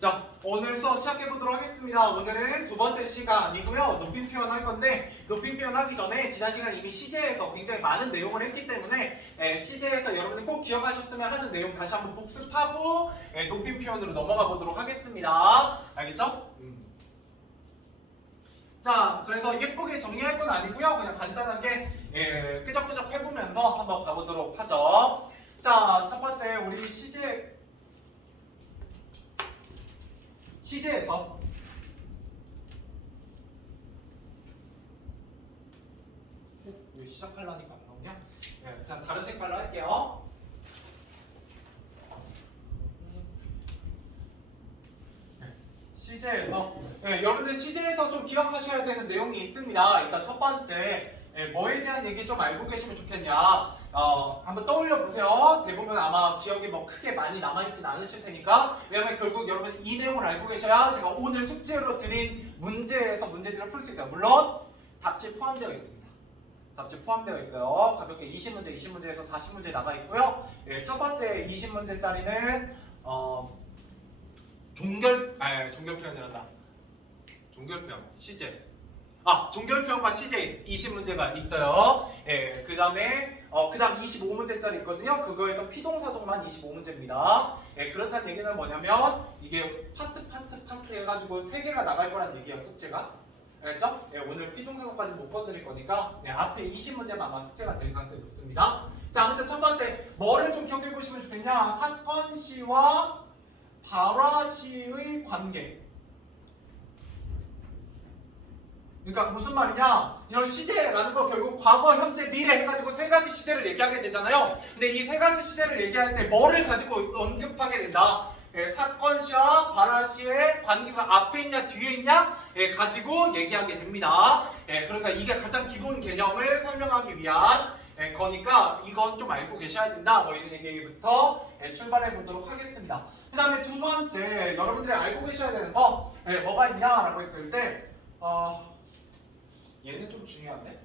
자, 오늘 수업 시작해 보도록 하겠습니다. 오늘은 두 번째 시간이고요. 높임 표현 할 건데, 높임 표현 하기 전에 지난 시간 이미 시제에서 굉장히 많은 내용을 했기 때문에 시제에서 여러분들 꼭 기억하셨으면 하는 내용 다시 한번 복습하고 높임 표현으로 넘어가 보도록 하겠습니다. 알겠죠? 자, 그래서 예쁘게 정리할 건 아니고요. 그냥 간단하게 끄적끄적 해보면서 한번 가보도록 하죠. 자, 첫 번째 우리 시제에서 왜 시작하려니까 안 나오냐? 그냥 다른 색깔로 할게요. 시제에서 여러분들 시제에서 좀 기억하셔야 되는 내용이 있습니다. 일단 첫 번째 뭐에 대한 얘기 좀 알고 계시면 좋겠냐? 한번 떠올려 보세요. 대부분 아마 기억이 뭐 크게 많이 남아있진 않으실 테니까. 왜냐면 결국 여러분 이 내용을 알고 계셔야 제가 오늘 숙제로 드린 문제에서 문제들을 풀 수 있어요. 물론 답지 포함되어 있습니다. 답지 포함되어 있어요. 가볍게 20문제, 20문제에서 40문제 나가 있고요. 첫 번째 20문제짜리는 종결 표현이란다. 종결 표현, 시제. 종결 표현과 시제 20문제가 있어요. 그 다음에 그다음 25문제짜리 있거든요. 그거에서 피동사동만 25문제입니다. 그렇다는 얘기는 뭐냐면 이게 파트 해가지고 3개가 나갈 거란 얘기예요. 숙제가. 알겠죠? 오늘 피동사동까지는 못 건드릴 거니까 앞에 20문제만 아마 숙제가 될 가능성이 높습니다. 자, 아무튼 첫 번째 뭐를 좀 기억해 보시면 좋겠냐? 사건시와 발화시의 관계. 그러니까 무슨 말이냐? 이런 시제라는 거 결국 과거, 현재, 미래 해가지고 3가지 시제를 얘기하게 되잖아요. 근데 이 3가지 시제를 얘기할 때 뭐를 가지고 언급하게 된다? 사건시와 발화시의 관계가 앞에 있냐 뒤에 있냐 가지고 얘기하게 됩니다. 그러니까 이게 가장 기본 개념을 설명하기 위한 거니까 이건 좀 알고 계셔야 된다. 뭐 이런 얘기부터 출발해 보도록 하겠습니다. 그 다음에 두 번째 여러분들이 알고 계셔야 되는 거 뭐가 있냐라고 했을 때 얘는 좀 중요한데?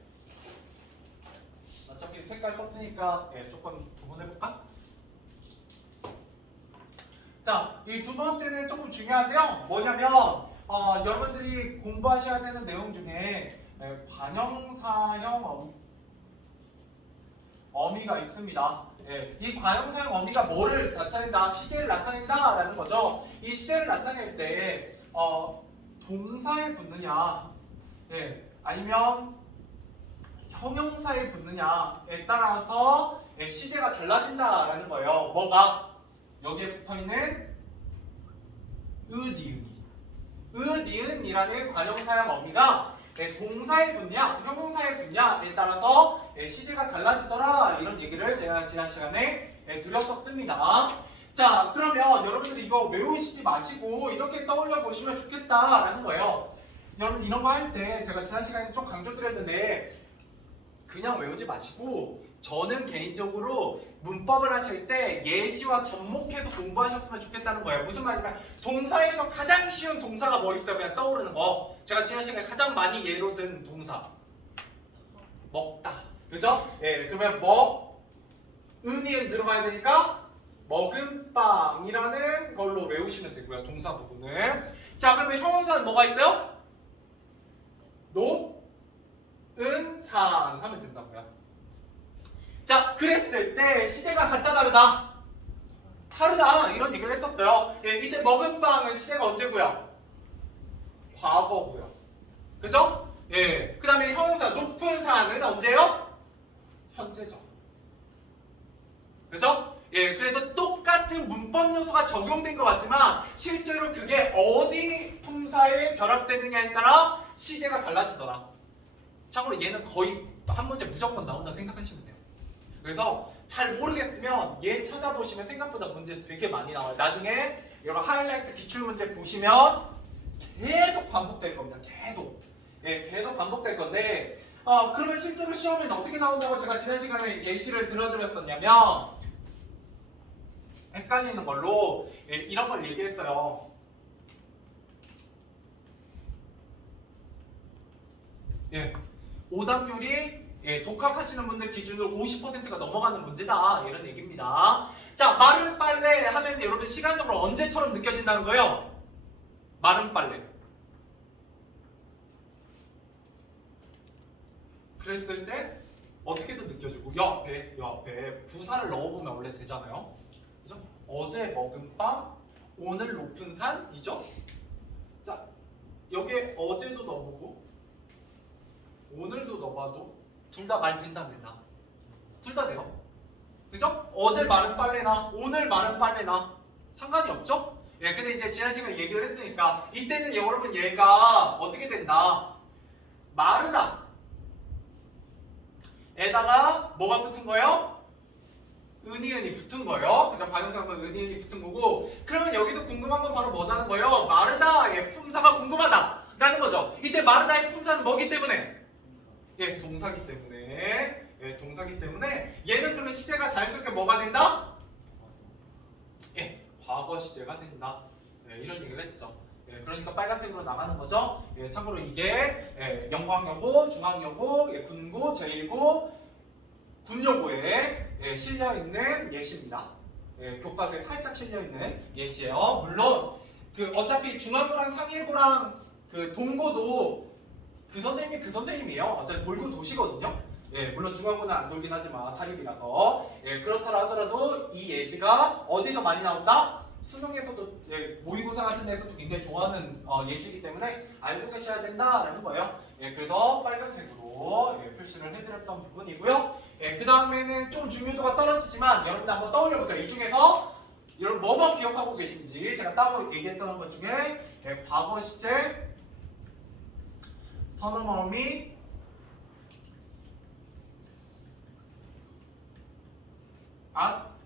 어차피 색깔 썼으니까 조금 구분해볼까? 자, 이 두 번째는 조금 중요한데요. 뭐냐면 여러분들이 공부하셔야 되는 내용 중에 관형사형 어미가 있습니다. 이 관형사형 어미가 뭐를 나타낸다? 시제를 나타낸다라는 거죠. 이 시제를 나타낼 때 동사에 붙느냐 아니면 형용사에 붙느냐에 따라서 시제가 달라진다라는 거예요. 뭐가? 여기에 붙어있는 니은이라는 관형사형 어미가 동사에 붙냐, 형용사에 붙냐에 따라서 시제가 달라지더라. 이런 얘기를 제가 지난 시간에 드렸었습니다. 자, 그러면 여러분들이 이거 외우시지 마시고 이렇게 떠올려 보시면 좋겠다라는 거예요. 여러분 이런 거 할 때 제가 지난 시간에 좀 강조드렸는데 그냥 외우지 마시고 저는 개인적으로 문법을 하실 때 예시와 접목해서 공부하셨으면 좋겠다는 거예요. 무슨 말이냐면 동사에서 가장 쉬운 동사가 뭐 있어요? 그냥 떠오르는 거. 제가 지난 시간에 가장 많이 예로 든 동사 먹다. 그죠? 그러면 은이은 들어가야 되니까 먹은 빵이라는 걸로 외우시면 되고요. 동사 부분을. 자, 그러면 형용사는 뭐가 있어요? 산 하면 된다고요. 자, 그랬을 때 시제가 같다 다르다? 다르다 이런 얘기를 했었어요. 이때 먹은 빵은 시제가 언제고요? 과거고요. 그죠? 그 다음에 형용사 높은 산은 언제요? 현재죠. 그죠? 그래서 똑같은 문법 요소가 적용된 것 같지만 실제로 그게 어디 품사에 결합되느냐에 따라 시제가 달라지더라. 참고로 얘는 거의 한 문제 무조건 나온다 생각하시면 돼요. 그래서 잘 모르겠으면 얘 찾아보시면 생각보다 문제 되게 많이 나와요. 나중에 여러분 하이라이트 기출문제 보시면 계속 반복될 겁니다. 계속 반복될 건데 그러면 실제로 시험에는 어떻게 나온다고 제가 지난 시간에 예시를 들어드렸었냐면 헷갈리는 걸로 이런 걸 얘기했어요. 오답률이 독학하시는 분들 기준으로 50%가 넘어가는 문제다 이런 얘기입니다. 자, 마른 빨래 하면 여러분 시간적으로 언제처럼 느껴진다는 거예요? 마른 빨래. 그랬을 때 어떻게든 느껴지고 요 앞에 부사를 넣어보면 원래 되잖아요. 그죠? 어제 먹은 빵, 오늘 높은 산이죠? 자, 여기에 어제도 넣어보고 오늘도 넣어봐도 둘 다 말 된다 안 된다? 둘 다 돼요. 그죠? 어제 마른 빨래나 오늘 마른 빨래나 상관이 없죠? 예, 근데 이제 지난 시간에 얘기를 했으니까 이때는 여러분 얘가 어떻게 된다? 마르다 에다가 뭐가 붙은 거예요? 은이은이 붙은 거예요. 그죠? 관용사가 은이은이 붙은 거고, 그러면 여기서 궁금한 건 바로 뭐라는 거예요? 마르다의 품사가 궁금하다 라는 거죠. 이때 마르다의 품사는 뭐기 때문에? 예, 동사기 때문에. 예, 동사기 때문에 얘는 그러면 시제가 자연스럽게 뭐가 된다? 예, 과거 시제가 된다. 예, 이런 얘기를 했죠. 예, 그러니까 빨간색으로 나가는 거죠. 예, 참고로 이게 영광여고, 중앙여고, 군고, 제1고, 군여고에 실려 있는 예시입니다. 예, 교과서에 살짝 실려 있는 예시예요. 물론 그 어차피 중앙고랑 상일고랑 그 동고도 그 선생님이 그 선생님이에요. 어차피 돌고 도시거든요. 예, 물론 중앙고는 안 돌긴 하지만 사립이라서. 예, 그렇더라 하더라도 이 예시가 어디서 많이 나온다? 수능에서도, 예, 모의고사 같은 데서도 굉장히 좋아하는 예시이기 때문에 알고 계셔야 된다라는 거예요. 예, 그래서 빨간색으로 표시를 해드렸던 부분이고요. 예, 그 다음에는 좀 중요도가 떨어지지만 여러분들 한번 떠올려보세요. 이 중에서 여러분 뭐만 기억하고 계신지 제가 따로 얘기했던 것 중에 과거 시제, 선어마음이,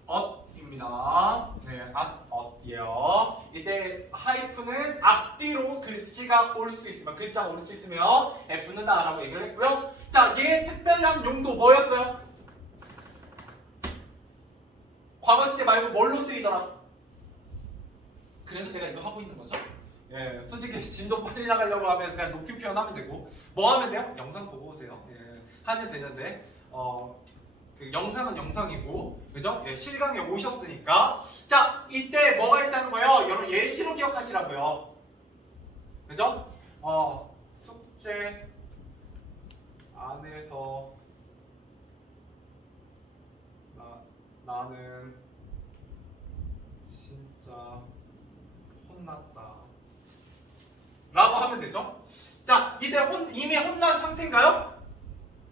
엇입니다. 네, 엇이에요. 이때 하이픈은 앞뒤로 글씨가 올 수 있으면, 글자가 올 수 있으면 붙는다라고 얘기를 했고요. 자, 얘 특별한 용도 뭐였어요? 과거 시제 말고 뭘로 쓰이더라? 그래서 내가 이거 하고 있는 거죠. 예, 솔직히 진도 빨리 나가려고 하면 그냥 높이 표현하면 되고, 뭐 하면 돼요? 영상 보고 오세요. 예, 하면 되는데 그 영상은 영상이고, 그죠? 예, 실강에 오셨으니까. 자, 이때 뭐가 있다는 거예요? 여러분 예시로 기억하시라고요. 그죠? 숙제 안에서 나는 진짜 혼났다 라고 하면 되죠. 자, 이때 이미 혼난 상태인가요?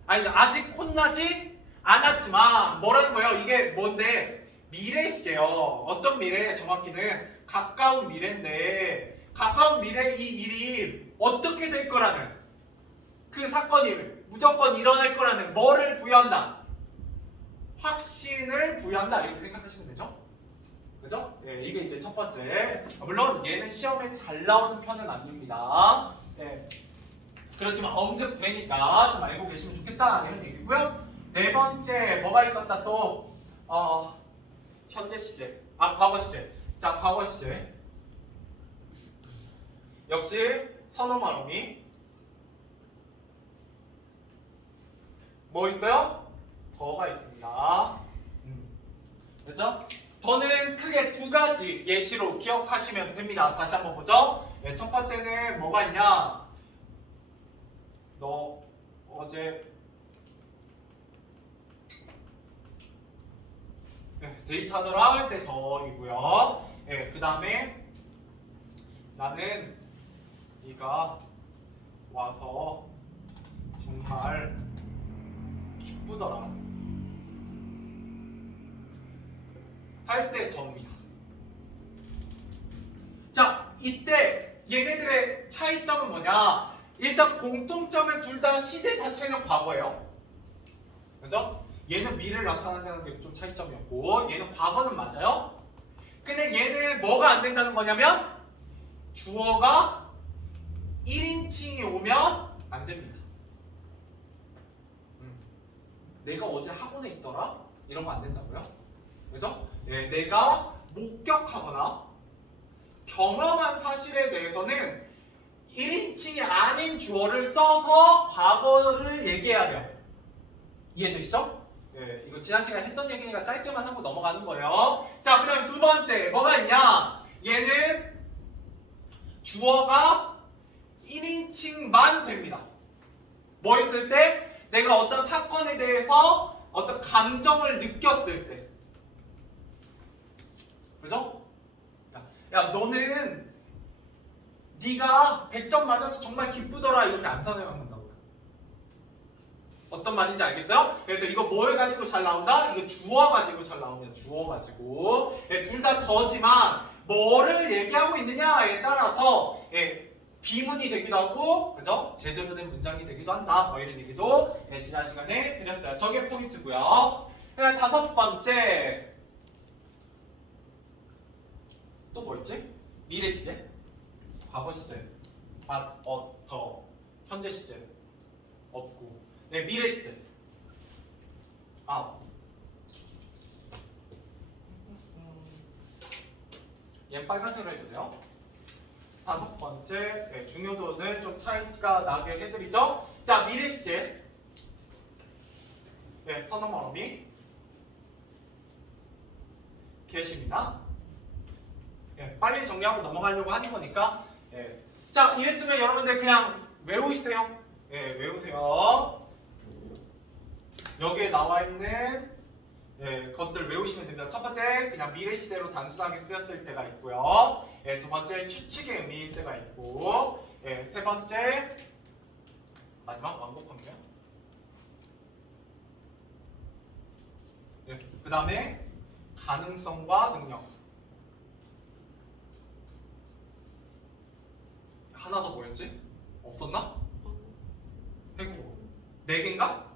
아니, 아직 혼나지 않았지만 뭐라는 거예요? 이게 뭔데? 미래 시제요. 어떤 미래? 정확히는 가까운 미래인데, 가까운 미래 이 일이 어떻게 될 거라는, 그 사건이 무조건 일어날 거라는 뭐를 부여한다? 확신을 부여한다, 이렇게 생각하시면 되죠. 그죠? 예, 이게 이제 첫 번째. 물론 얘는 시험에 잘 나오는 편은 아닙니다. 예, 그렇지만 언급되니까 좀 알고 계시면 좋겠다 이런 얘기고요. 네 번째 뭐가 있었다 또? 현재 시제, 과거 시제. 자, 과거 시제 역시 선어마름이 뭐 있어요? 더가 있습니다. 그렇죠? 더는 크게 두 가지 예시로 기억하시면 됩니다. 다시 한번 보죠. 네, 첫 번째는 뭐가 있냐? 너 어제 데이트하더라 할 때 더이고요. 그 다음에 나는 네가 와서 정말 기쁘더라 할 때 더입니다. 자, 이때 얘네들의 차이점은 뭐냐? 일단 공통점은 둘 다 시제 자체는 과거예요. 그죠? 얘는 미래를 나타낸다는 게 좀 차이점이었고, 얘는 과거는 맞아요. 근데 얘는 뭐가 안 된다는 거냐면 주어가 1인칭이 오면 안 됩니다. 내가 어제 학원에 있더라? 이런 거 안 된다고요? 그죠? 예, 내가 목격하거나 경험한 사실에 대해서는 1인칭이 아닌 주어를 써서 과거를 얘기해야 돼요. 이해되시죠? 예, 이거 지난 시간에 했던 얘기니까 짧게만 하고 넘어가는 거예요. 자, 그 다음 두 번째 뭐가 있냐? 얘는 주어가 1인칭만 됩니다. 뭐 했을 때? 내가 어떤 사건에 대해서 어떤 감정을 느꼈을 때. 그죠? 야 너는 네가 100점 맞아서 정말 기쁘더라 이렇게 안 사용한다고요. 어떤 말인지 알겠어요? 그래서 이거 뭘 가지고 잘 나온다? 이거 주어 가지고 잘 나옵니다. 주어 가지고. 둘 다 더지만 뭐를 얘기하고 있느냐에 따라서 비문이 되기도 하고, 그죠? 제대로 된 문장이 되기도 한다. 뭐 이런 얘기도 지난 시간에 드렸어요. 저게 포인트고요. 그다음 다섯 번째 또 뭐 있지? 미래 시제, 과거 시제, 더, 현재 시제 없고, 미래 시제. 얘 빨간색으로 해주세요. 다섯 번째 중요도는 좀 차이가 나게 해드리죠. 자, 미래 시제. 선어 말음이 계십니다. 빨리 정리하고 넘어가려고 하는 거니까. 자, 이랬으면 여러분들 그냥 외우세요. 외우세요. 여기에 나와 있는 것들 외우시면 됩니다. 첫 번째, 그냥 미래 시제로 단순하게 쓰였을 때가 있고요. 두 번째, 추측의 의미일 때가 있고, 세 번째, 마지막 완곡합니다. 그 다음에 가능성과 능력. 하나 더 뭐였지? 없었나? 해고. 네 개인가?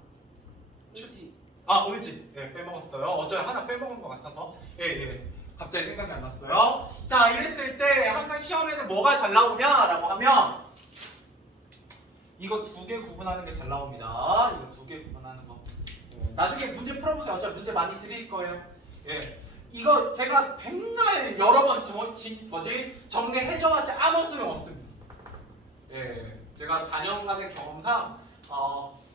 의지. 빼먹었어요. 어제 하나 빼먹은 것 같아서. 갑자기 생각이 안 났어요. 자, 이랬을 때 항상 시험에는 뭐가 잘 나오냐라고 하면 이거 두 개 구분하는 게 잘 나옵니다. 이거 두 개 구분하는 거. 나중에 문제 풀어보세요. 어차피 문제 많이 드릴 거예요. 이거 제가 백날 여러 번 정리해줘봤자 아무 소용 없습니다. 제가 단연간의 경험상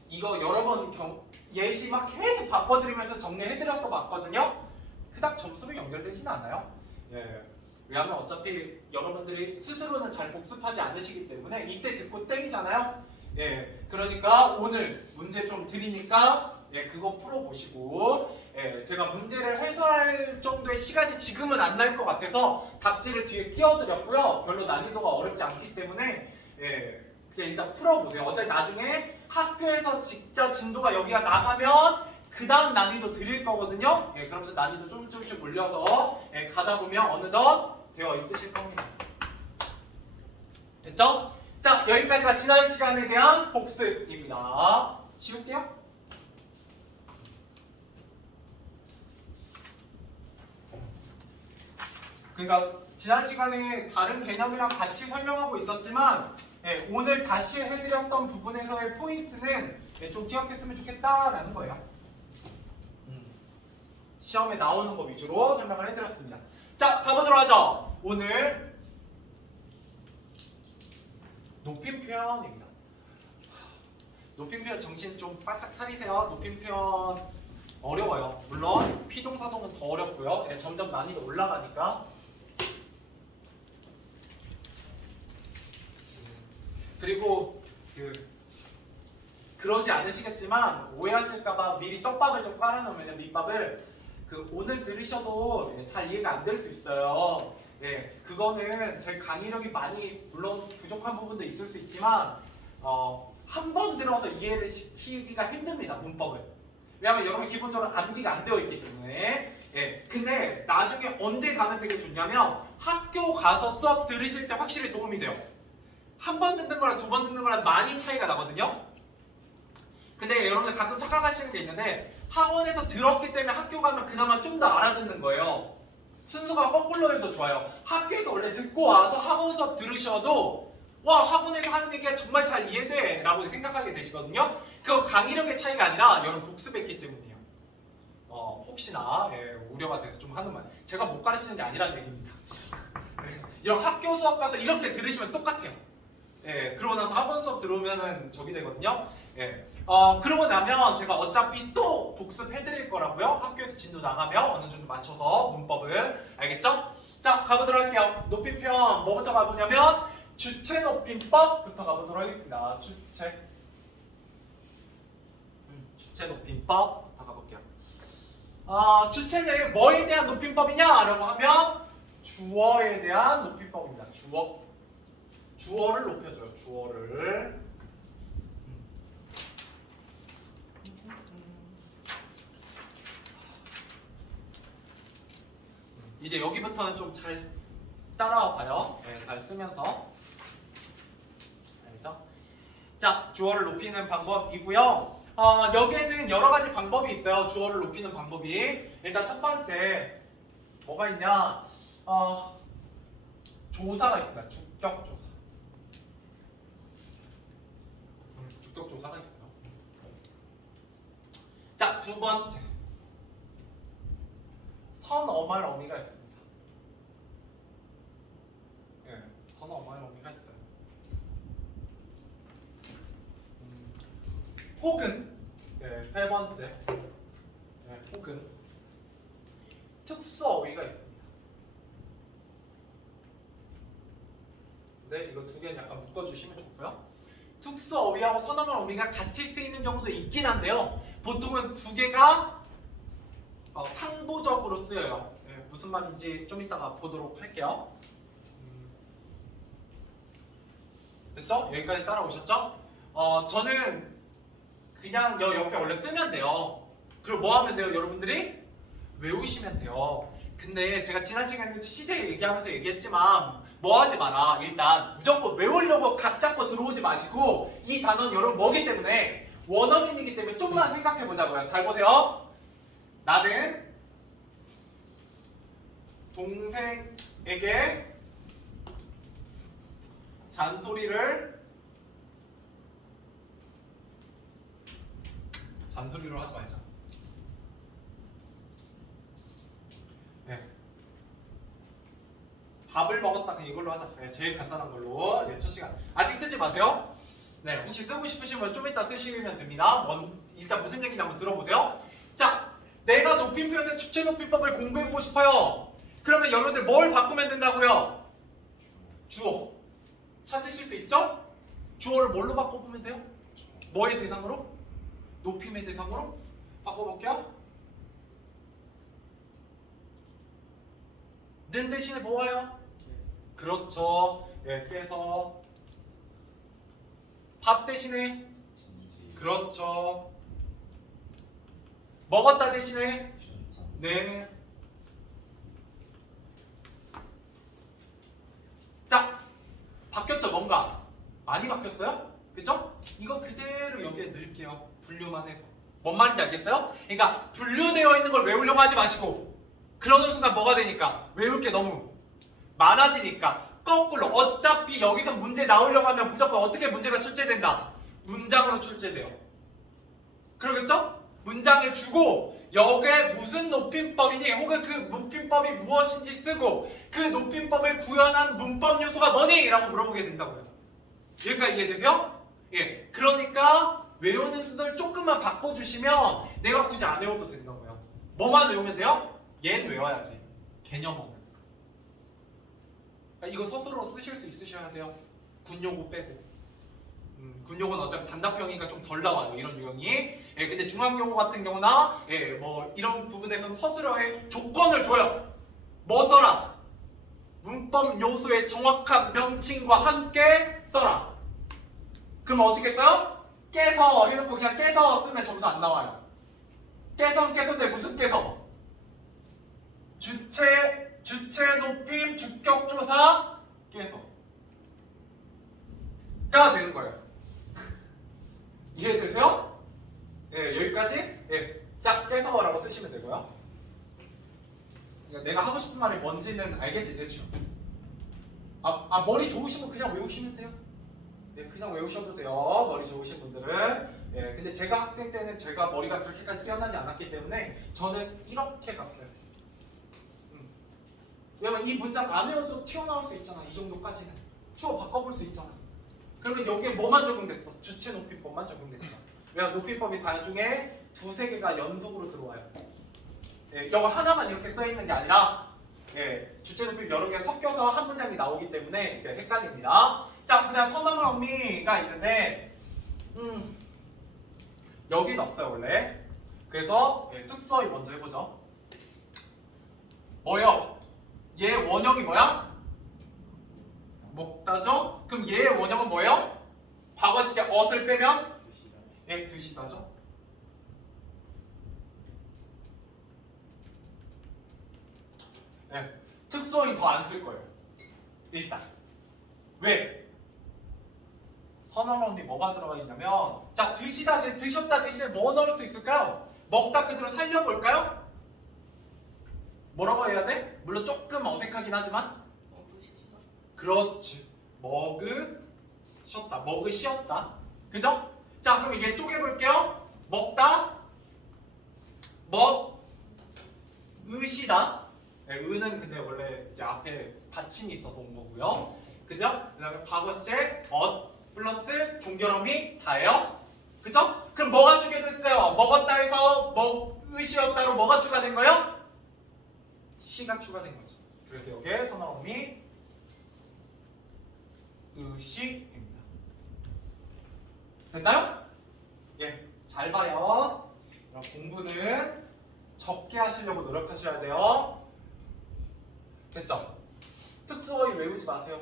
이거 여러 번 예시 막 계속 바꿔드리면서 정리해드려서 봤거든요. 그닥 점수로 연결되지는 않아요. 왜냐하면 어차피 여러분들이 스스로는 잘 복습하지 않으시기 때문에 이때 듣고 땡이잖아요. 그러니까 오늘 문제 좀 드리니까 그거 풀어보시고 제가 문제를 해설할 정도의 시간이 지금은 안 날 것 같아서 답지를 뒤에 띄워드렸고요. 별로 난이도가 어렵지 않기 때문에 그냥 일단 풀어보세요. 어차피 나중에 학교에서 직접 진도가 여기가 나가면 그 다음 난이도 드릴 거거든요. 그러면서 난이도 조금씩 올려서 가다 보면 어느덧 되어 있으실 겁니다. 됐죠? 자, 여기까지가 지난 시간에 대한 복습입니다. 지울게요. 그러니까 지난 시간에 다른 개념이랑 같이 설명하고 있었지만 오늘 다시 해드렸던 부분에서의 포인트는 좀 기억했으면 좋겠다라는 거예요. 시험에 나오는 거 위주로 설명을 해드렸습니다. 자, 가보도록 하죠. 오늘 높임 표현입니다. 높임 표현 정신 좀 바짝 차리세요. 높임 표현 어려워요. 물론 피동사동은 더 어렵고요. 점점 난이도 올라가니까. 그리고 그러지 않으시겠지만 오해하실까봐 미리 떡밥을 좀 깔아놓으면 밑밥을 오늘 들으셔도 잘 이해가 안 될 수 있어요. 그거는 제 강의력이 많이 물론 부족한 부분도 있을 수 있지만 한 번 들어서 이해를 시키기가 힘듭니다. 문법을. 왜냐하면 여러분 기본적으로 암기가 안 되어 있기 때문에. 근데 나중에 언제 가면 되게 좋냐면 학교 가서 수업 들으실 때 확실히 도움이 돼요. 한 번 듣는 거랑 두 번 듣는 거랑 많이 차이가 나거든요. 근데 여러분들 가끔 착각하시는 게 있는데 학원에서 들었기 때문에 학교 가면 그나마 좀 더 알아듣는 거예요. 순서가 거꾸로 해도 좋아요. 학교에서 원래 듣고 와서 학원 수업 들으셔도 와, 학원에서 하는 얘기가 정말 잘 이해돼 라고 생각하게 되시거든요. 그거 강의력의 차이가 아니라 여러분 복습했기 때문이에요. 혹시나 우려가 돼서 좀 하는 말, 제가 못 가르치는 게 아니라는 얘기입니다. 여러분 학교 수업 가서 이렇게 들으시면 똑같아요. 그러고 나서 학원 수업 들어오면은 저기 되거든요. 그러고 나면 제가 어차피 또 복습해드릴 거라고요. 학교에서 진도 나가면 어느 정도 맞춰서 문법을. 알겠죠? 자, 가보도록 할게요. 높임 표현 뭐부터 가보냐면 주체 높임법부터 가보도록 하겠습니다. 주체 높임법부터 가볼게요. 주체는 뭐에 대한 높임법이냐라고 하면 주어에 대한 높임법입니다. 주어를 높여줘요. 주어를. 이제 여기부터는 좀 잘 따라와 봐요. 네, 잘 쓰면서. 알겠죠? 자, 주어를 높이는 방법이고요. 여기에는 여러 가지 방법이 있어요. 주어를 높이는 방법이. 일단 첫 번째 뭐가 있냐? 조사가 있습니다. 주격조사. 주격조사가 있어요. 자, 두 번째 선어말 어미가 있습니다. 예, 선어말 어미가 있어요. 혹은 세 번째 혹은 특수 어휘가 있습니다. 네, 이거 두 개는 약간 묶어주시면 좋고요. 특수 어휘하고 선어말 어미가 같이 쓰이는 경우도 있긴 한데요. 보통은 두 개가 상보적으로 쓰여요. 네, 무슨 말인지 좀 이따가 보도록 할게요. 됐죠? 여기까지 따라오셨죠? 저는 그냥 옆에 원래 쓰면 돼요. 그리고 뭐 하면 돼요? 여러분들이 외우시면 돼요. 근데 제가 지난 시간에 시제 얘기하면서 얘기했지만 뭐 하지 마라. 일단 무조건 외우려고 각 잡고 들어오지 마시고 이 단어는 여러분 뭐기 때문에 원어민이기 때문에 좀만 생각해 보자고요. 잘 보세요. 나는 동생에게 잔소리로 하지 말자. 네. 밥을 먹었다 그냥 이걸로 하자. 네, 제일 간단한 걸로. 첫 시간. 아직 쓰지 마세요. 네, 혹시 쓰고 싶으시면 좀 이따 쓰시면 됩니다. 일단 무슨 얘기인지 한번 들어보세요. 자, 내가 높임표현의 주체 높임법을 공부해보고 싶어요. 그러면 여러분들 뭘 바꾸면 된다고요? 주어. 찾으실 수 있죠? 주어를 뭘로 바꿔보면 돼요? 뭐의 대상으로? 높임의 대상으로? 바꿔볼게요. 는 대신에 뭐예요? 그렇죠. 예, 깨서. 밥 대신에? 그렇죠. 먹었다 대신에? 네. 자, 바뀌었죠 뭔가? 많이 바뀌었어요? 그죠? 이거 그대로 여기에 넣을게요. 분류만 해서. 뭔 말인지 알겠어요? 그러니까 분류되어 있는 걸 외우려고 하지 마시고 그러는 순간 뭐가 되니까? 외울 게 너무 많아지니까 거꾸로 어차피 여기서 문제 나오려고 하면 무조건 어떻게 문제가 출제된다? 문장으로 출제돼요. 그러겠죠? 문장을 주고 여기에 무슨 높임법이니 혹은 그 높임법이 무엇인지 쓰고 그 높임법을 구현한 문법 요소가 뭐니? 라고 물어보게 된다고요. 여기까지 이해되세요? 예, 그러니까 외우는 순서를 조금만 바꿔주시면 내가 굳이 안 외워도 된다고요. 뭐만 외우면 돼요? 얘는 외워야지. 개념어는. 이거 스스로 쓰실 수 있으셔야 돼요. 군용어 빼고. 군용어는 어차피 단답형이니까 좀 덜 나와요. 이런 유형이. 예, 근데 중앙용어 같은 경우나 뭐 이런 부분에서는 서술어의 조건을 줘요. 뭐 써라? 문법 요소의 정확한 명칭과 함께 써라. 그럼 어떻게 써요? 깨서 해놓고 그냥 깨서 쓰면 점수 안 나와요. 깨서인데 무슨 깨서? 주체 높임 주격조사 깨서가 되는 거예요. 이해되세요? 예, 여기까지? 예. 자, 깨서라고 쓰시면 되고요. 그러니까 내가 하고 싶은 말이 뭔지는 알겠지, 대충. 머리 좋으시면 그냥 외우시면 돼요. 예, 그냥 외우셔도 돼요. 머리 좋으신 분들은. 예, 근데 제가 학생 때는 제가 머리가 그렇게까지 뛰어나지 않았기 때문에 저는 이렇게 갔어요. 왜냐면 이 문장 안 외워도 튀어나올 수 있잖아. 이 정도까지는. 주어 바꿔볼 수 있잖아. 그러면 여기에 뭐만 적용됐어? 주체 높임법만 적용됐죠. 왜냐면 높임법이 나중에 두세 개가 연속으로 들어와요. 예, 이거 하나만 이렇게 써있는 게 아니라 예, 주체 높임 여러 개 섞여서 한 문장이 나오기 때문에 이제 헷갈립니다. 자, 그다음 선언 의미가 있는데 여기는 없어요 원래. 그래서 예, 특수어휘 먼저 해보죠. 뭐요? 얘 원형이 뭐야? 먹다죠? 그럼 얘의 원형은 뭐예요? 과거 시제 엇을 빼면 예, 드시다죠? 네, 특수어휘 더 안 쓸 거예요. 일단 왜? 선언어휘 뭐가 들어가 있냐면 자, 드시다, 드셨다 대신에 뭐 넣을 수 있을까요? 먹다 그대로 살려볼까요? 뭐라고 해야 돼? 물론 조금 어색하긴 하지만 그렇지. 먹으셨다. 먹으시었다. 그죠? 자, 그럼 이게 쪼개볼게요. 먹다, 먹으시다. 네, 의는 근데 원래 이제 앞에 받침이 있어서 온 거고요. 그죠? 그 다음에 과거 시제 플러스 동결어미 다예요. 그죠? 그럼 뭐가 추가됐어요? 먹었다 해서 먹으시었다로 뭐가 추가된 거예요? 시가 추가된 거죠. 그래서 여기에 선어음이 의시입니다. 됐나요? 예, 잘 봐요. 그럼 공부는 적게 하시려고 노력하셔야 돼요. 됐죠? 특수어휘 외우지 마세요.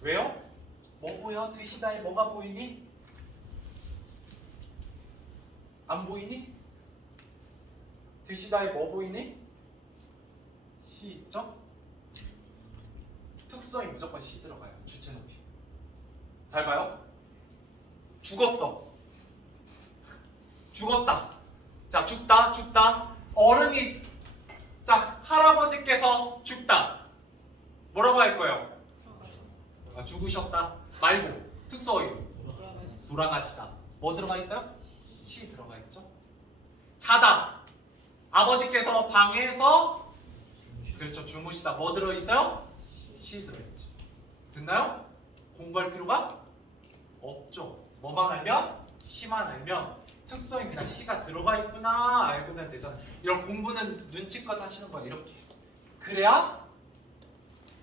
왜요? 뭐 보여? 드시다에 뭐가 보이니? 안 보이니? 드시다에 뭐 보이니? 시 있죠? 특수어휘 무조건 시 들어가요. 주체 높이. 잘 봐요. 죽었어. 죽었다. 자, 죽다. 어른이 자, 할아버지께서 죽다. 뭐라고 할 거예요? 죽으셨다 말고 특수어휘 돌아가시다. 뭐 들어가 있어요? 시 들어가 있죠. 자다. 아버지께서 방에서 그렇죠. 주무시다. 뭐 들어 있어요? 시 들어 있죠. 됐나요? 공부할 필요가 없죠. 뭐만 알면 시만 알면 특수어휘 그냥 시가 들어가 있구나 알고면 되잖아요. 이런 공부는 눈치껏 하시는 거예요. 이렇게. 그래야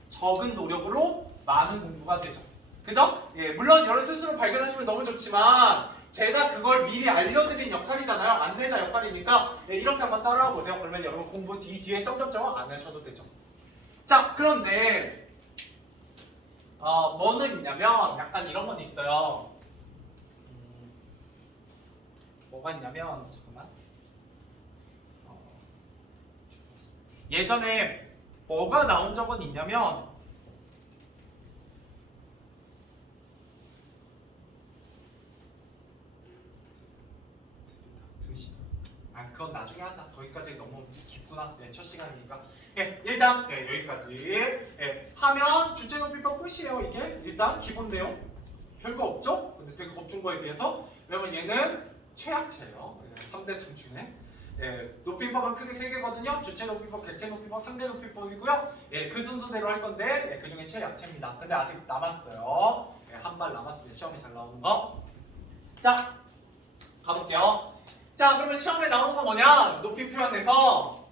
적은 노력으로 많은 공부가 되죠. 그죠? 예, 물론 여러 스스로 발견하시면 너무 좋지만 제가 그걸 미리 알려드린 역할이잖아요. 안내자 역할이니까 예, 이렇게 한번 따라와 보세요. 그러면 여러분 공부 뒤에 점점점 안 하셔도 되죠. 자, 그런데 뭐는 있냐면 약간 이런 건 있어요. 뭐가 있냐면 잠깐만. 예전에 뭐가 나온 적은 있냐면 그건 나중에 하자. 거기까지 너무 깊구나. 네, 첫 시간이니까. 예, 일단 네, 여기까지. 예, 하면 주체 높이법 끝이에요. 이게 일단 기본 내용 별거 없죠? 근데 되게 겁준 거에 비해서 왜냐면 얘는 최약체예요. 3대 장중에. 예, 높이법은 크게 3개거든요. 주체 높이법, 객체 높이법, 상대 높이법이고요. 예, 그 순서대로 할 건데 예, 그 중에 최약체입니다. 근데 아직 남았어요. 예, 한 발 남았어요. 시험에 잘 나오는 거. 자, 가볼게요. 자, 그러면 시험에 나오는 거 뭐냐? 높이 표현에서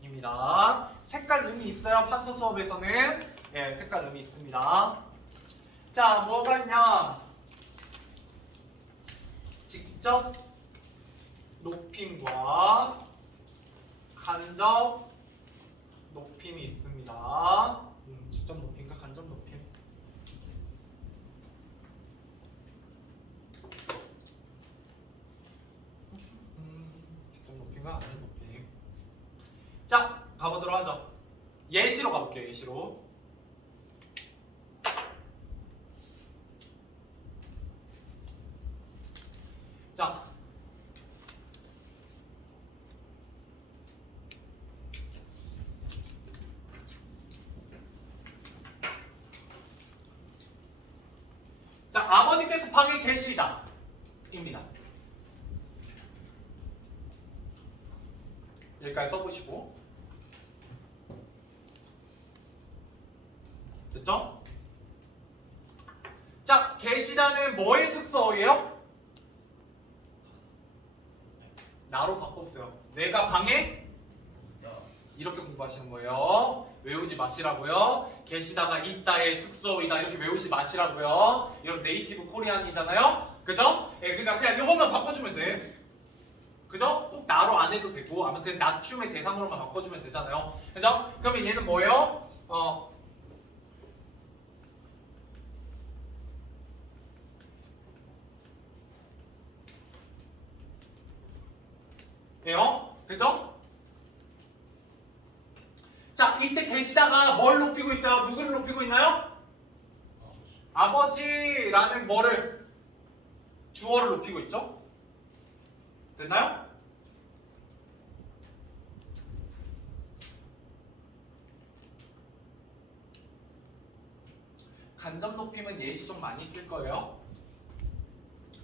입니다. 색깔 의미 있어요. 판서 수업에서는 예, 색깔 의미 있습니다. 자, 뭐가 있냐? 직접 높임과 간접 높임이 있습니다. 직접 높임과 간접 높임. 직접 높임과 간접 높임. 자, 가보도록 하죠. 예시로 가볼게요. 예시로. 자, 아버지께서 방에 계시다 입니다. 여기까지 써보시고 됐죠? 자, 계시다는 뭐의 특수어휘예요? 나로 바꿔보세요. 내가 방에 이렇게 공부하시는 거예요. 외우지 마시라고요. 계시다가 있다의 특수어이다 이렇게 외우지 마시라고요. 여러분 네이티브 코리안이잖아요. 그죠? 예, 그러니까 그냥 이것만 바꿔주면 돼. 그죠? 꼭 나로 안 해도 되고 아무튼 낮춤의 대상으로만 바꿔주면 되잖아요. 그죠? 그러면 얘는 뭐예요? 예요? 그죠? 자, 이때 계시다가 뭘 높이고 있어요? 누구를 높이고 있나요? 아버지라는 뭐를? 주어를 높이고 있죠? 됐나요? 간접 높임은 예시 좀 많이 쓸 거예요.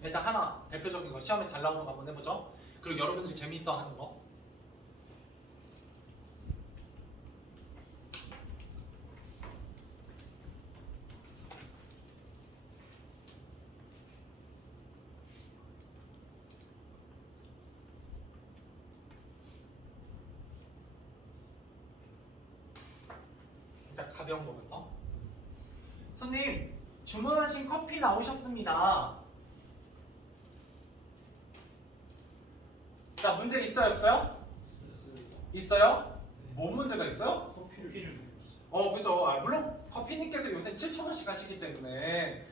일단 하나 대표적인 거 시험에 잘 나오는 거 한번 해보죠. 그리고 여러분들이 재밌어 하는 거. 일단 가벼운 거부터. 손님, 주문하신 커피 나오셨습니다. 자, 문제 있어요, 없어요? 있어요? 뭔 문제가 있어요? 커피를 그죠. 물론 커피님께서 요새 7,000원씩 하시기 때문에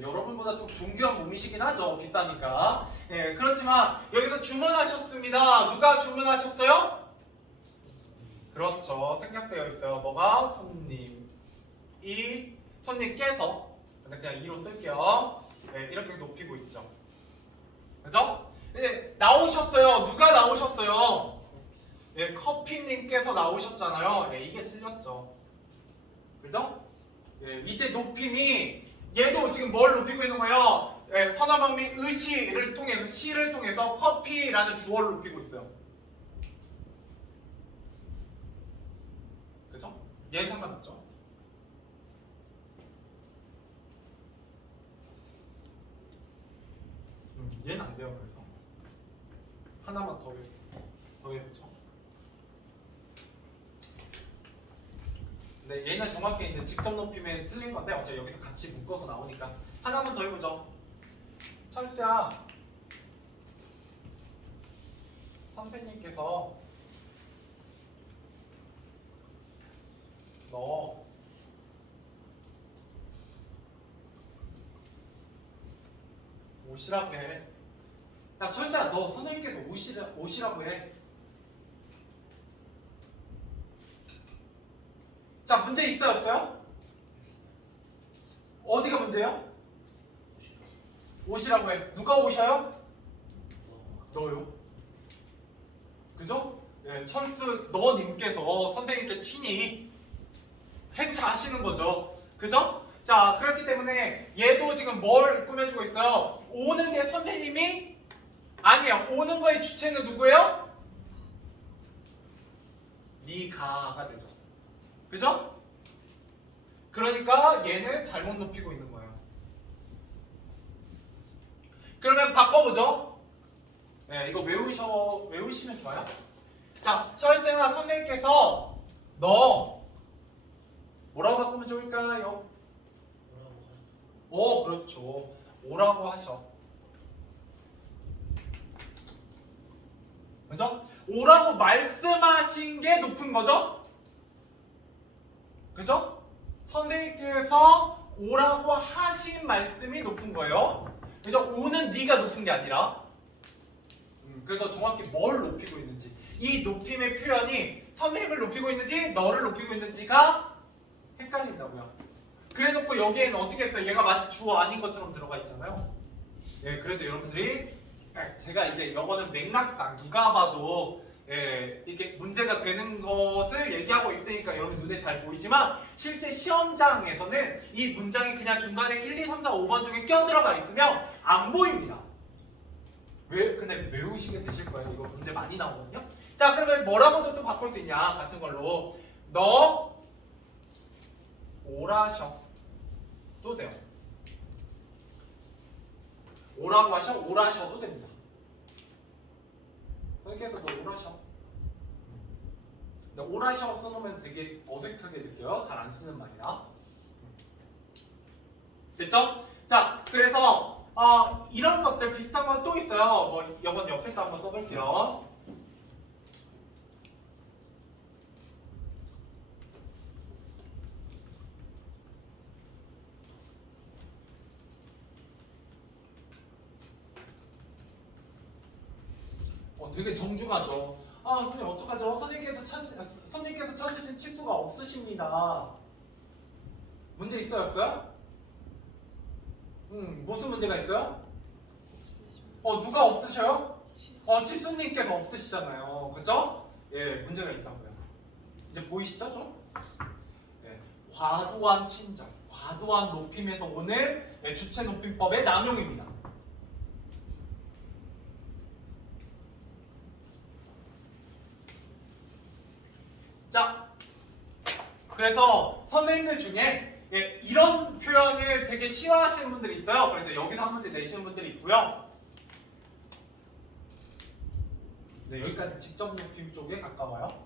여러분보다 좀 존귀한 몸이시긴 하죠. 비싸니까. 그렇지만 여기서 주문하셨습니다. 누가 주문하셨어요? 그렇죠. 생략되어 있어요. 뭐가? 손님께서. 근데 그냥 2로 쓸게요. 이렇게 높이고 있죠. 그죠? 이제 나오셨어요. 누가 나오셨어요? 커피님께서 나오셨잖아요. 이게 틀렸죠. 그죠? 이때 높임이 얘도 지금 뭘 높이고 있는 거예요? 선어망미 의시를 통해서 시를 통해서 커피라는 주어를 높이고 있어요. 그죠? 얘는 상관없죠. 얘는 안 돼요. 그래서 하나만 더 해보죠. 네, 얘는 정확히 이제 직접 높임에 틀린 건데 어차피 여기서 같이 묶어서 나오니까 하나만 더 해보죠. 철수야, 선생님께서 너 오시라고 해. 야, 철수야, 너 선생님께서 오시라고 해. 자, 문제 있어요, 없어요? 어디가 문제예요? 오시라고 해. 누가 오셔요? 너요. 그죠? 철수 너님께서 선생님께 친히 행차하시는 거죠. 그죠? 자, 그렇기 때문에 얘도 지금 뭘 꾸며주고 있어요? 오는 게 선생님이 아니야. 오는 거의 주체는 누구예요? 니가가 되죠. 그죠? 그러니까 얘는 잘못 높이고 있는 거예요. 그러면 바꿔보죠. 이거 외우시면 좋아요. 자, 철생아 선생님께서 너 뭐라고 바꾸면 좋을까요? 그렇죠. 오라고 하셔. 그죠? 오라고 말씀하신 게 높은 거죠? 그죠? 선생님께서 오라고 하신 말씀이 높은 거예요. 그죠? 오는 네가 높은 게 아니라. 그래서 정확히 뭘 높이고 있는지, 이 높임의 표현이 선생님을 높이고 있는지 너를 높이고 있는지가 헷갈린다고요. 그래놓고 여기에는 어떻게 했어요? 얘가 마치 주어 아닌 것처럼 들어가 있잖아요. 그래서 여러분들이 제가 이제 영어는 맥락상 누가 봐도 이게 문제가 되는 것을 얘기하고 있으니까 여러분 눈에 잘 보이지만 실제 시험장에서는 이 문장이 그냥 중간에 1, 2, 3, 4, 5번 중에 껴들어가 있으면 안 보입니다. 근데 외우시게 되실 거예요. 이거 문제 많이 나오거든요. 자, 그러면 뭐라고도 또 바꿀 수 있냐? 같은 걸로 너 오라셔 또 돼요. 오라고 하셔, 오라셔도 됩니다. 그렇게 해서 너 오라셔. 오라시아어 써놓으면 되게 어색하게 느껴요. 잘 안 쓰는 말이라. 됐죠? 자, 그래서 이런 것들 비슷한 거 또 있어요. 뭐 이번 옆에도 한번 써볼게요. 되게 정중하죠. 선생님 어떡하죠? 선생님께서 찾으신 치수가 없으십니다. 문제 있어요, 없어요? 무슨 문제가 있어요? 누가 없으셔요? 치수님께서 없으시잖아요. 그죠? 예, 문제가 있다고요. 이제 보이시죠, 좀? 예, 과도한 친절, 과도한 높임에서 오는 주체 높임법의 남용입니다. 자, 그래서 선생님들 중에 이런 표현을 되게 싫어하시는 분들이 있어요. 그래서 여기서 한 문제 내시는 분들이 있고요. 네, 여기까지 직접 높임 쪽에 가까워요.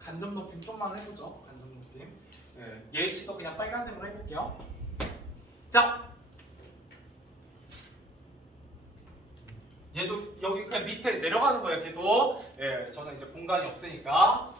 간접 높임 좀만 해보죠. 간접 높임. 네, 예시도 그냥 빨간색으로 해볼게요. 자, 얘도 여기 그냥 밑에 내려가는 거예요. 계속. 예, 저는 이제 공간이 없으니까.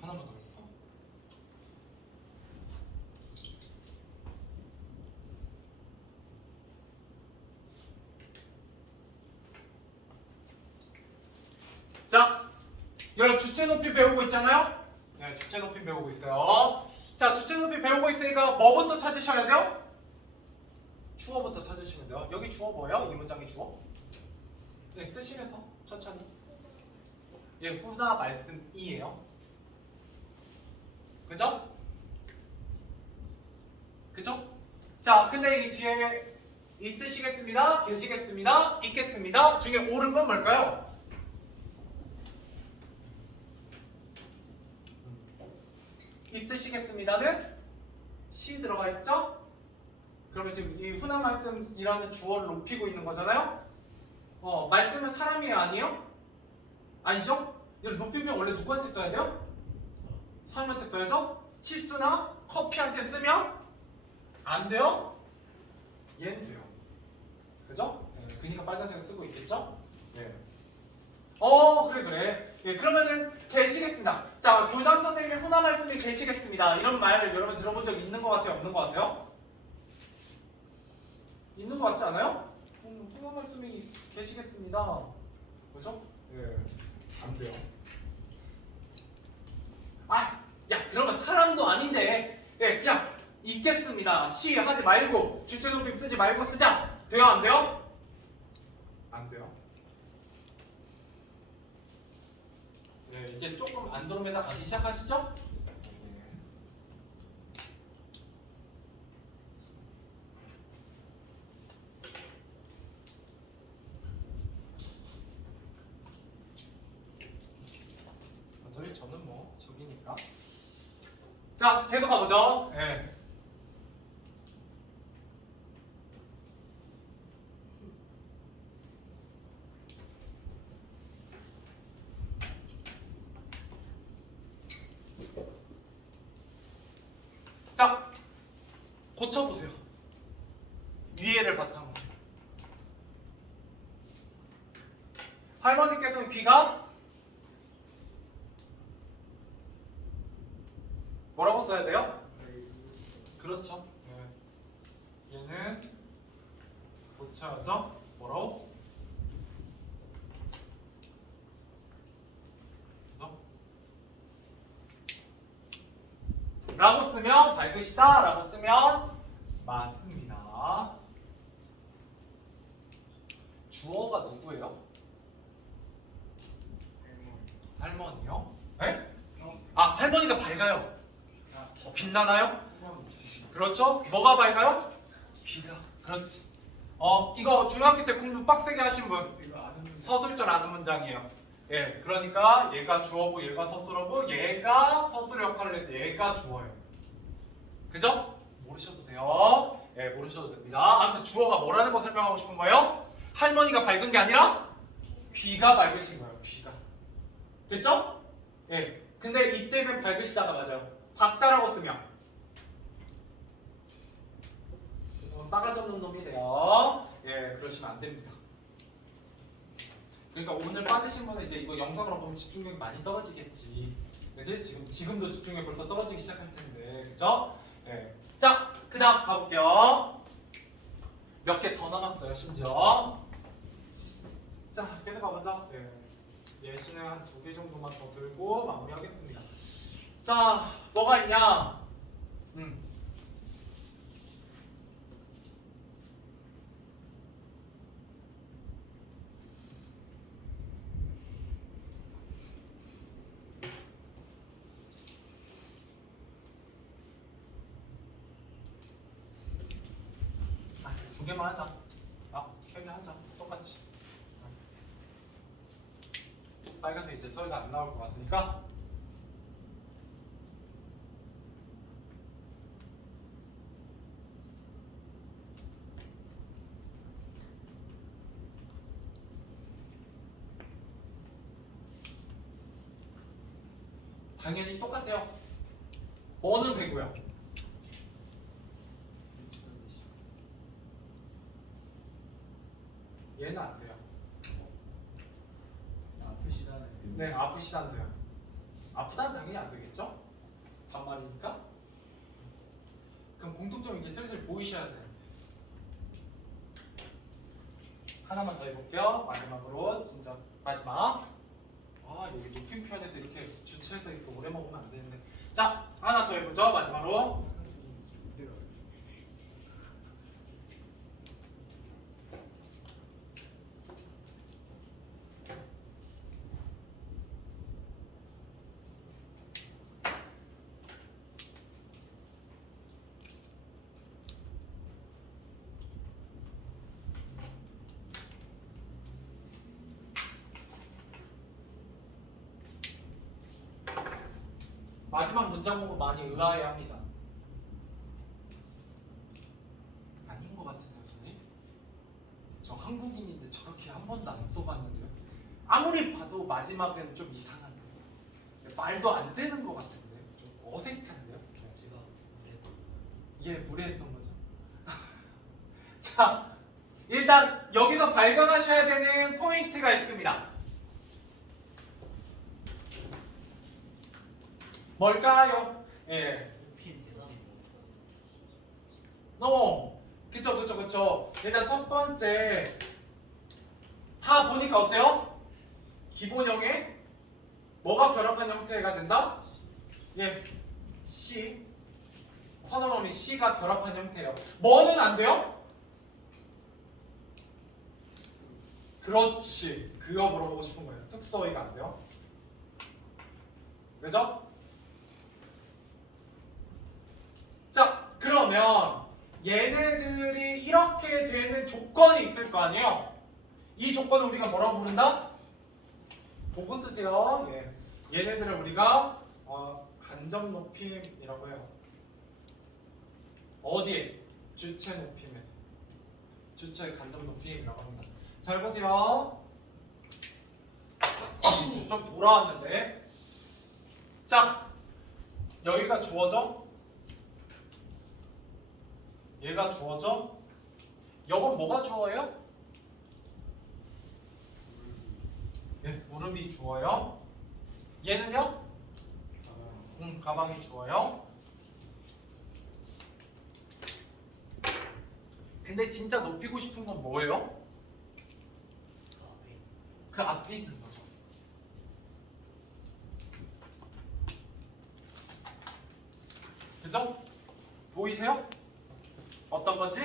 하나만 더 할까? 자, 여러분 주체 높이 배우고 있잖아요? 네, 주체 높이 배우고 있어요. 자, 주체 높이 배우고 있으니까 뭐부터 찾으셔야 돼요? 주어부터 찾으시면 돼요. 여기 주어 뭐예요? 이 문장이 주어? 네, 쓰시면서 천천히. 예, 후나 말씀이에요. 그죠? 그죠? 자, 근데 이 뒤에 있으시겠습니다, 계시겠습니다, 있겠습니다 중에 옳은 건 뭘까요? 있으시겠습니다는 시 들어가 있죠? 그러면 지금 이 훈한 말씀이라는 주어를 높이고 있는 거잖아요? 말씀은 사람이에요, 아니에요? 아니죠? 이걸 높이면 원래 누구한테 써야 돼요? 사람한테 써야죠? 치수나 커피한테 쓰면 안 돼요? 얘는 돼요. 그죠? 네, 그니까 빨간색 쓰고 있겠죠? 네. 그래. 예, 그러면은 계시겠습니다. 자, 교장 선생님의 훈화 말씀이 계시겠습니다. 이런 말을 여러분 들어본 적 있는 것 같아요? 없는 것 같아요? 있는 것 같지 않아요? 훈화 말씀이 계시겠습니다. 그죠? 예, 안 돼요. 야, 그러면 사람도 아닌데, 예, 그냥 있겠습니다. 시 하지 말고 주체 높임 쓰지 말고 쓰자. 돼요, 안 돼요? 안 돼요. 네, 이제 조금 안드로메다 가기 시작하시죠? 어차피 저는 뭐 저기니까. 자, 계속 가보죠. 네. 자, 고쳐보세요. 위에를 바탕으로. 할머니께서는 귀가 뭐라고 써야 돼요? 그렇죠. 네. 얘는 고쳐야죠. 뭐라고? 그죠? 라고 쓰면 밝으시다 라고 쓰면 맞습니다. 주어가 누구예요? 할머니요? 네? 아, 할머니가 밝아요. 빛나나요? 그렇죠? 뭐가 밝아요? 귀가. 그렇지. 이거 중학교 때 공부 빡세게 하신 분. 서술절 아는 문장이에요. 예, 그러니까 얘가 주어고 얘가 서술어고 얘가 서술 역할을 해서 얘가 주어예요. 그죠? 모르셔도 돼요. 예, 모르셔도 됩니다. 아무튼 주어가 뭐라는 거 설명하고 싶은 거예요? 할머니가 밝은 게 아니라 귀가 밝으신 거예요. 귀가. 됐죠? 예. 근데 이때는 밝으시다가 맞아요. 밝다라고 쓰면 싸가지 없는 놈이 돼요. 예, 그러시면 안 됩니다. 그러니까 오늘 빠지신 분은 이제 이거 영상으로 보면 집중력이 많이 떨어지겠지. 그지? 지금도 집중력이 벌써 떨어지기 시작할 텐데, 그죠? 예. 자, 그다음 가볼게요. 몇 개 더 남았어요, 심지어. 자, 계속 가보자. 예. 예시는 한 2개 정도만 더 들고 마무리하겠습니다. 자, 뭐가 있냐? 두 개만 하자. 세 개 하자. 똑같이. 빨간색 이제 소리가 안 나올 것 같으니까. 당연히 똑같아요. 뭐는 되고요. 얘는 안 돼요. 아프시다는. 네, 아프시다는 돼요. 아프다는 당연히 안 되겠죠? 반말이니까. 그럼 공통점 이제 슬슬 보이셔야 돼요. 하나만 더 해볼게요. 마지막으로 진짜 마지막. 여기 높임 표현에서 이렇게 주체해서 이렇게 오래 먹으면 안 되는데. 자, 하나 더 해보죠. 마지막으로. 마지막 문장 보고 많이 의아해합니다. 아닌 것 같은데요, 선생님? 저 한국인인데 저렇게 한 번도 안 써봤는데요. 아무리 봐도 마지막은 좀 이상한데, 말도 안 되는 것 같은데, 좀 어색한데요. 제가 예, 무례했던 거죠. 자, 일단 여기서 발견하셔야 되는 포인트가 있습니다. 뭘까요? 예. 높임 대상이 그쵸. 일단 첫 번째 다 보니까 어때요? 기본형에 뭐가 결합한 형태가 된다? 예, C. 선언어미 C가 결합한 형태예요. 뭐는 안 돼요? 그렇지. 그거 물어보고 싶은 거예요. 특수어휘가 안 돼요. 그죠? 자, 그러면 얘네들이 이렇게 되는 조건이 있을 거 아니에요? 이 조건을 우리가 뭐라고 부른다? 보고 쓰세요. 예. 얘네들을 우리가 간접 높임이라고 해요. 어디에? 주체 높임에서. 주체 간접 높임이라고 합니다. 잘 보세요. 좀 돌아왔는데. 자, 여기가 주어져. 얘가 주어져. 이건 뭐가 주어예요? 네, 무릎이 주어요. 얘는요? 가방이 주어요. 근데 진짜 높이고 싶은 건 뭐예요? 그 앞에 있는 거죠. 그죠? 보이세요? 어떤 건지?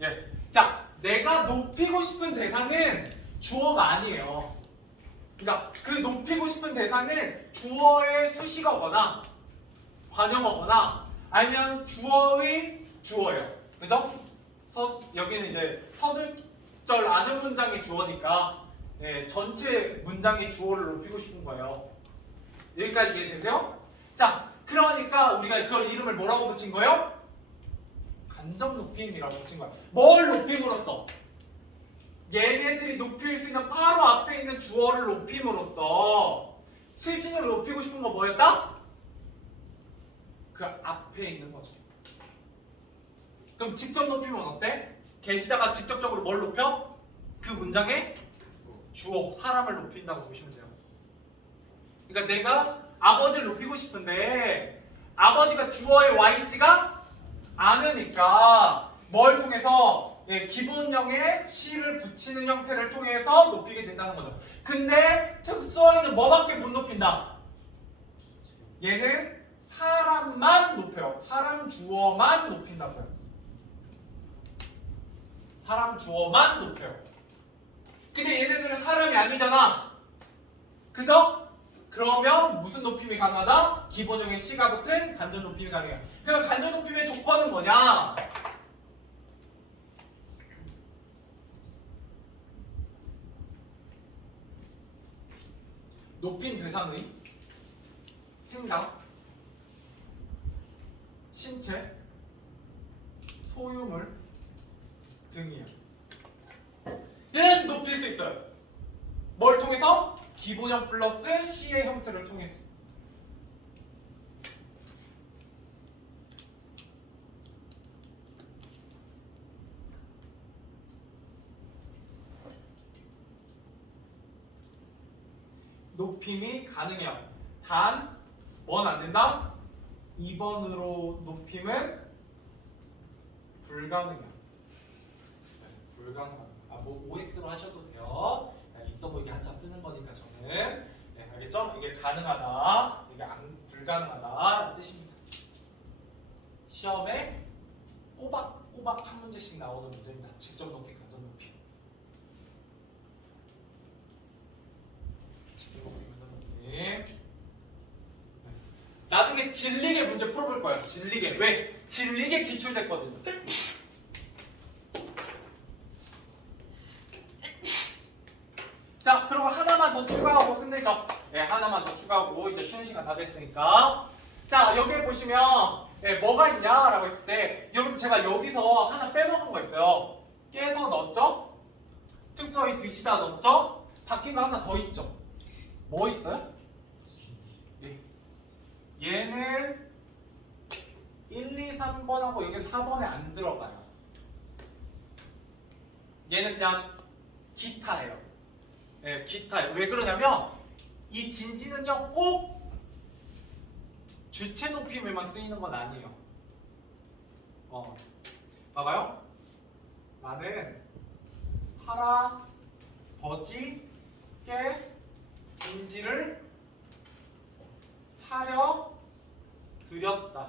예. 자, 내가 높이고 싶은 대상은 주어가 아니에요. 그러니까 그 높이고 싶은 대상은 주어의 수식어거나 관형어거나 아니면 주어의 주어예요. 그죠? 여기는 이제 서술절 아는 문장이 주어니까 전체 문장의 주어를 높이고 싶은 거예요. 여기까지 이해되세요? 자, 그러니까 우리가 그걸 이름을 뭐라고 붙인 거예요? 간접 높임이라고 붙인 거야. 뭘 높임으로써? 얘네들이 높일 수 있는 바로 앞에 있는 주어를 높임으로써 실질적으로 높이고 싶은 거 뭐였다? 그 앞에 있는 거지. 그럼 직접 높이면 어때? 계시다가 직접적으로 뭘 높여? 그 문장의 주어, 사람을 높인다고 보시면 돼요. 그러니까 내가 아버지를 높이고 싶은데 아버지가 주어에 와 있지가 않으니까 뭘 통해서 기본형에 시를 붙이는 형태를 통해서 높이게 된다는 거죠. 근데 특수어에는 뭐밖에 못 높인다? 얘는 사람만 높여요. 사람 주어만 높인다고요. 사람 주어만 높여요. 근데 얘네들은 사람이 아니잖아. 그죠? 그러면 무슨 높임이 가능하다? 기본형의 시가 붙은 간접 높임이 가능해요. 그럼 간접 높임의 조건은 뭐냐? 높인 대상의 생각, 신체, 소유물 등이에요. 얘는 높일 수 있어요. 뭘 통해서? 기본형 플러스 C의 형태를 통해서. 높임이 가능해요. 단, 뭔 안 된다? 2번으로 높임은 불가능해요. 불가능합니다. 뭐 OX로 하셔도 돼요. 있어 보이게 한자 쓰는 거니까 저는. 알겠죠? 이게 가능하다, 이게 불가능하다라는 뜻입니다. 시험에 꼬박꼬박 한 문제씩 나오는 문제입니다. 직접 높이, 간접 높이. 직접 높이, 간접 높이. 나중에 질리게 문제 풀어볼 거예요. 질리게. 왜? 질리게 기출됐거든요. 자, 그럼 하나만 더 추가하고 끝내죠. 하나만 더 추가하고 이제 쉬는 시간 다 됐으니까. 자, 여기에 보시면 뭐가 있냐라고 했을 때 여러분 제가 여기서 하나 빼먹은 거 있어요. 깨서 넣었죠? 특수어의 드시다 넣었죠? 바뀐 거 하나 더 있죠? 뭐 있어요? 얘는 1, 2, 3번하고 여기 4번에 안 들어가요. 얘는 그냥 기타예요. 기타예요. 왜 그러냐면 이 진지는요 꼭 주체 높임에만 쓰이는 건 아니에요. 봐봐요. 나는 할아버지께 진지를 차려 드렸다.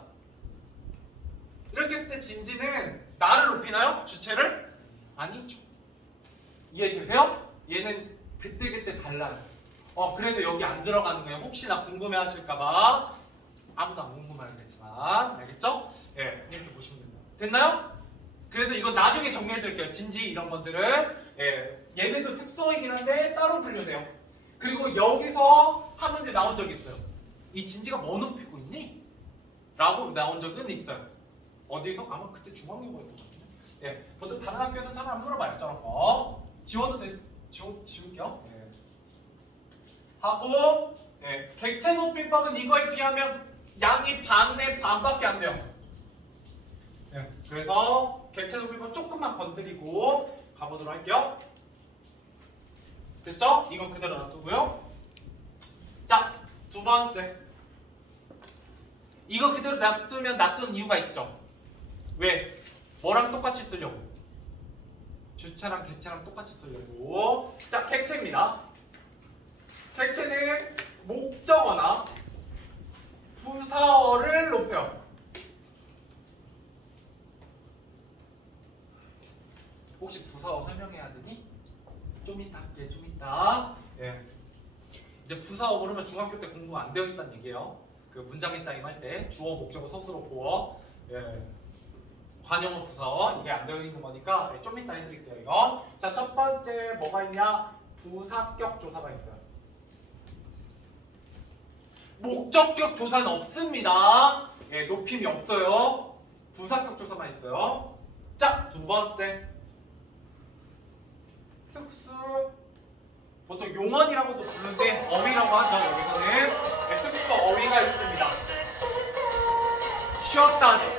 이렇게 했을 때 진지는 나를 높이나요? 주체를? 아니죠. 이해되세요? 얘는 그때그때 달라요. 그래도 여기 안 들어가는 거예요. 혹시나 궁금해 하실까봐. 아무도 안 궁금하겠지만. 알겠죠? 이렇게 보시면 됩니다. 됐나요? 그래서 이거 나중에 정리해 드릴게요. 진지 이런 것들은. 얘네도 특수어이긴 한데 따로 분류돼요. 그리고 여기서 한 문제 나온 적이 있어요. 이 진지가 뭐 높이고 있니? 라고 나온 적은 있어요. 어디서? 아마 그때 중앙여고였던 것 같은데. 보통 다른 학교에서 잘 안 물어봐요. 저런 거. 지워도 돼. 지울게요. 하고 객체 높임법은 이거에 비하면 양이 반 내 반밖에 안 돼요. 그래서 객체 높임법 조금만 건드리고 가보도록 할게요. 됐죠? 이거 그대로 놔두고요. 자, 두 번째. 이거 그대로 놔두면 놔둔 이유가 있죠. 왜? 뭐랑 똑같이 쓰려고? 주체랑 객체랑 똑같이 쓰려고. 자, 객체입니다. 객체는 목적어나 부사어를 높여요. 혹시 부사어 설명해야 되니? 좀 이따 할게, 좀 이따. 이제 부사어 모르면 중학교 때 공부 안 되어 있다는 얘기예요. 그 문장 일자임 할 때 주어, 목적어, 서술어, 보어, 예. 관용어, 부사어 이게 안 되어 있는 거니까 좀 이따 해드릴게요 이거. 자, 첫 번째 뭐가 있냐? 부사격 조사가 있어요. 목적격 조사는 없습니다. 예, 높임이 없어요. 부사격 조사만 있어요. 자, 두 번째 특수 보통 용언이라고도 부르는데 어휘라고 하죠. 여기서는 네, 특수 어휘가 있습니다. 쉬었다는